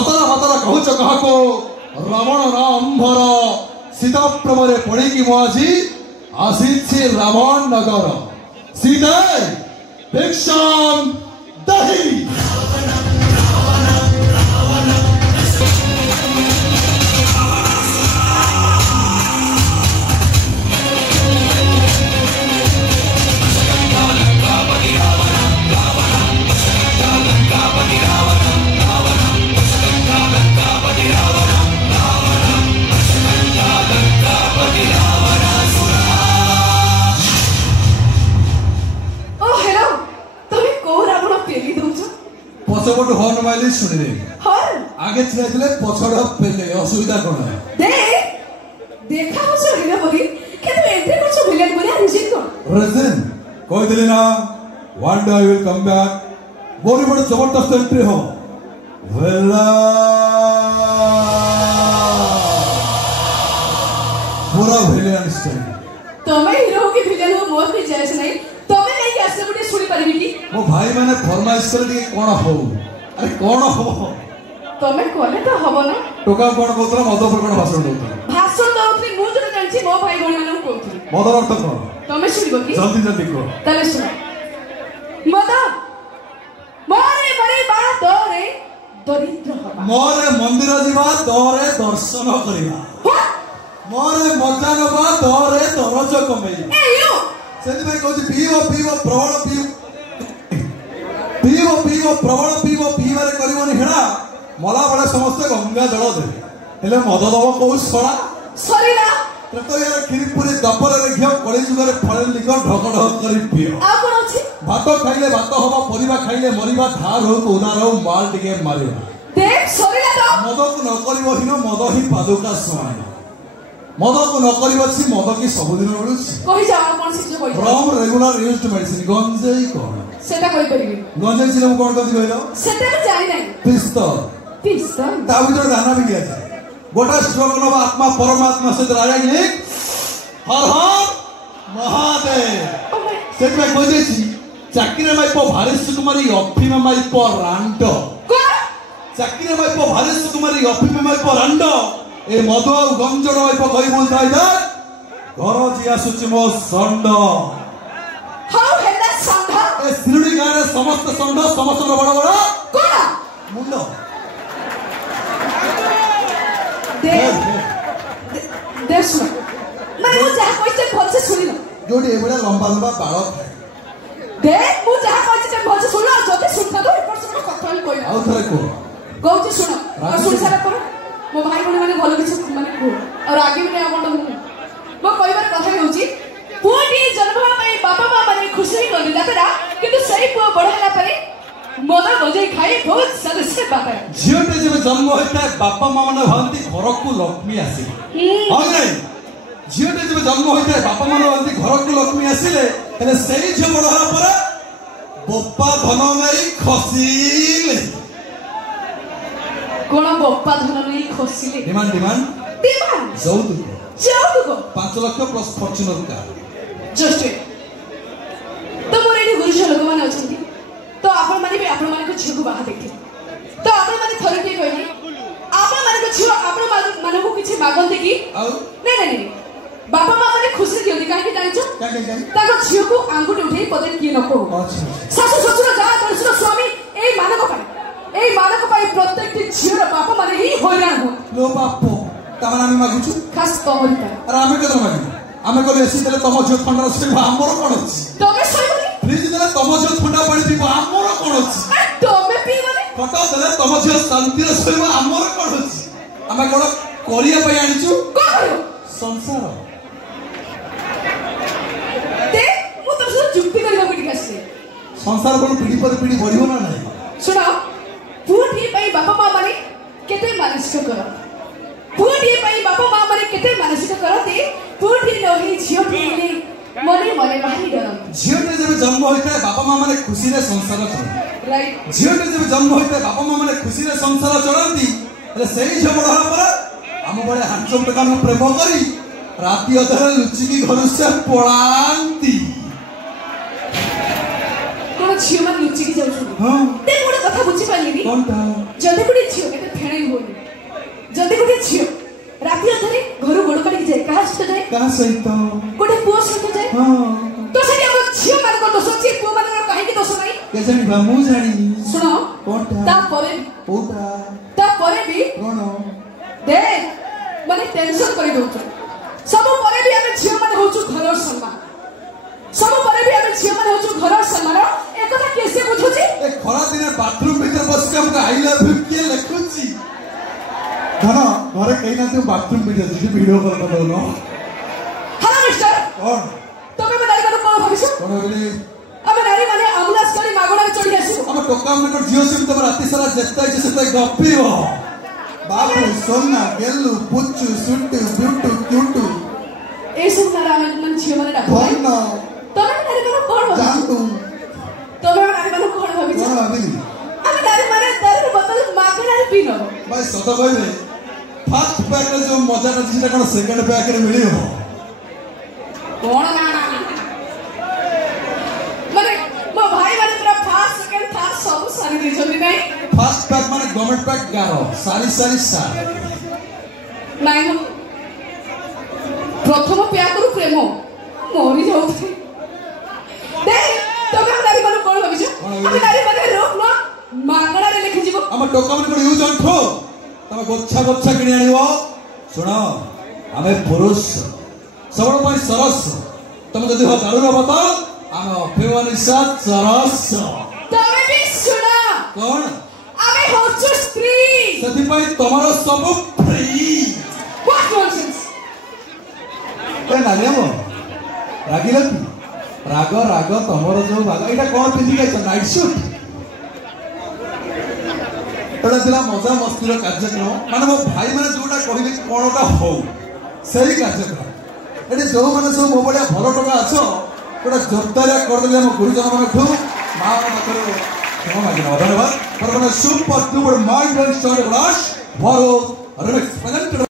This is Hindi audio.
हतरा हतरा कहूच कहा को रावण रामभर सीता प्रभरे पड़ी कि मुझी आसी रावण नगर सीता भिक्षाम दही पछपट हर्न माइले सुनिले आगे छिले पछड़ पेले असुविधा कोन है दे देखा हो सुनिले बही के तू एंट्री कुछ विलेन बोले रिजिन को रिजिन कोई दिले ना one day I will come back बोरी बड़ जबरदस्त एंट्री हो वेला पूरा विलेन स्टाइल तमे हीरो की विलेन हो मोर की जैसे नहीं तमे नहीं कैसे गुटे सुनी परिबी की मो भाई माने फरमाइश कर दिए कोन हो अरे कोन हो तमे कोने तो हबो ना टोका कोन बोतरा मद पर कोन भाषण दउथि मु जने जानछि मो भाई गणी माने कोथि मदर अर्थ कोन तमे सुनिबो की जल्दी जल्दी को तले सुन मद मोरे मरे बा तोरे दरिद्र हबा मोरे मंदिर जीवा तोरे दर्शन करिबा मोरे मजा नबा तोरे दरज कमेई ए यू सेति भाई कहू पीओ पीओ प्रबल पीओ पीओ प्रबल पीओ पीवारे करिवनी हेडा मला बडा समस्त गंगा जल दे हेले मद दब को सरा सरीला तो यार खिरपुरी दपर रे घियो कଳି जुगरे फळे लिख ढक ढक करी पियो आ कोन अछि भात खाइले भात होबा परिबा खाइले मरिबा धार हो उदार हो माल टिके मारिबा देख सरीला तो मद को न करिवो हिनो मद ही पादुका समान मद को न करिवछि मद की सब दिन मिलुछि कहि जा कोन सिज कहि फ्रॉम रेगुलर यूज्ड मेडिसिन गंजेई कोन सेटा कहि परिबी गंजेई सिलम कोन कहि कहलो सेटा भी जानि नै पिस्तल पिस्तल ता भीतर गाना भी गया गोटा स्ट्रोक नबा आत्मा परमात्मा से राजा की हर हर महादेव सेट में कहि देछि चाकरी में पो भारी सुकुमारी अफिम में पो रांड को चाकरी में पो भारी सुकुमारी अफिम में पो रांड ए मधु आ गंजड़ में पो कहि बोलता है घर जिया सुचि मो संड हाउ हेला संड ए सिरुडी गारे समस्त संड समस्त बड़ बड़ कोन मुंड देश मैं वो जहाँ कोई चीज़ बहुत से सुनी ना जो ये बड़ा लंबा लंबा बालों देख वो जहाँ कोई चीज़ बहुत से सुना जो कि सुनता तो ऊपर से मुझे कथाई कोई ना आउट रखो कौन चीज़ सुना और सुन सारा करो वो भाई बोले मैंने बोला किसी मैंने को और आगे भी नहीं आवाज़ दूँ वो कोई बार कथा नहीं होती पूरी जन्म में बापा माँ मैंने खुशी कर दिया था किंतु सही पूरा बड़ा है ना परे मोदा गजई खाई बहुत सदस्य बात है झियोटे जब जन्म होता है बापा माँ माने भांति घर को लक्ष्मी आसी हाँ नहीं झियोटे जब जन्म होता है बापा माने भांति घर को लक्ष्मी आसीले हेले सही झियो बड़ होला पर बप्पा धन नहीं खसीले कोन बप्पा धन नहीं खसीले डिमांड डिमांड डिमांड जौतुक 5 lakh plus Fortuner car just तो मोरे एठी गुरुजी लोक माने अछंती तो आपण माने भी आपण माने को झियो को बाहा देखि तो आपण माने थरे के कहली आपण माने को झियो आपण माने को किछि मागंते की नहीं नहीं नहीं बापा मां माने खुशी दियो काहे के जानि छ ताको झियो को आंगुठी उठेई पदे की नको सासु ससुर जा दर्शन स्वामी एई मानक पाई प्रत्येक झियो बापा माने ही होइरान हो लो बापो तमन आमी मागुछु खास तमरिता अरे आमे के मागि आमे को एसी देले तम झियो ठंडा से हमर कोन अछि तमे सही फ्रिज देले तम झियो ठंडा पानी पीबो हमर कोन अछि तमे पीबने फटो देले तम झियो शांति रे सोइबो हमर कोन अछि आमे कोन करिया पय आनिछु कोन संसार ते मु तो जुक्ति करबा पड़ी कासे संसार कोन पीढ़ी पर पीढ़ी बढ़ियो ना नाही सुना पुठी पई बापा मां माने केते मानसिक कर पुठी पई बापा मां माने केते मानसिक करते पुठी नही झियो पीले मने मने भारी डर झियोटे जब जन्म होइता है बापा मां माने खुशी रे संसार चल राइट झियोटे जब जन्म होइता है बापा मां माने खुशी रे संसार चलंती अरे सही झ बड़ होला पर हम बड़े हांसम टका में प्रेम करी राती अधरे लुचि की घर से पळांती कोन झियो मन लुचि की जाउ हां ते गोटे कथा बुझी पालिनी कोनटा जदे कोडी झियो के फेणे का सहित गोटे पुओ सहित जाए हां तो से हम झियो मान को दोष अछि पुओ मान को काहे कि दोष नाही के जानि बा मु जानि सुनो कोटा ता परे कोटा ता परे भी कोन दे माने टेंशन करि दउ सब परे भी हम झियो मान होछु घर सम्मान सब परे भी हम झियो मान होछु घर सम्मान एक कथा कैसे बुझुची ए खरा दिन बाथरूम भीतर बस के हमका आई लव यू के लिखुची धन घरे कहीं ना तू बाथरूम भीतर जी वीडियो कॉल कर दो हेलो मिस्टर कौन तमे बनाई को कोन भाबिस कोन बोले अब नारी माने एम्बुलेंस करी मागोडा चढ़ी आसु हम टोका में कर जियो सिम तब राती सारा जत्ता है जैसे तक गप्पी हो बाबू सोना गेलु पुच्चू सुट्टू ब्यूटू क्यूटू ए सब नारा मन झियो माने डाको कौन ना तमे नारी को कोन जान तू तमे नारी को कोन भाबिस कौन भाभी अब नारी माने दर बोतल मागोडा पिनो भाई सदा कहबे फर्स्ट पैक रे जो मजा न जिटा कोन सेकंड पैक रे मिली हो कोन ना माने मो भाई माने पूरा फर्स्ट सेकंड थर्ड सब सारी दिजोनी नै फर्स्ट पैक माने गवर्नमेंट पैक गारो सारी सारी নাই প্রথম প্যাকরু প্রেম মরি যাউছি দে তোকে নারী মানে কোন ভাবিছ আমি নারী মানে রোক ন মাগଣାରେ লেখি দিব हम टोका में कोन यूज अंठो तमे गोच्छा गोच्छा किनी आनिवो सुनो हमें पुरुष सबरो पई सरस तमे जदी हो दारू रो बता हम अभिमानिसा सरस तमे भी सुना कोन আমি হচ্ছি স্ত্রী सदी पई तमरो सब फ्री व्हाट नॉनसेंस ए नालियामो रागी लकी राग राग तमरो जो भाग एटा कोन पिंदी के नाइट सूट एटा दिला मजा मस्ती रो कार्यक्रम माने मो भाई माने जोटा कहिबे कोनटा हो सही कार्यक्रम एटे जो माने सब मो बडा भलो टका अछो एटा जोतारिया कर देले हम गुरुजन माने ठू मा माकरो क्षमा मागिना धन्यवाद पर super duper mind and story class भरो रिमिक्स प्रेजेंटेड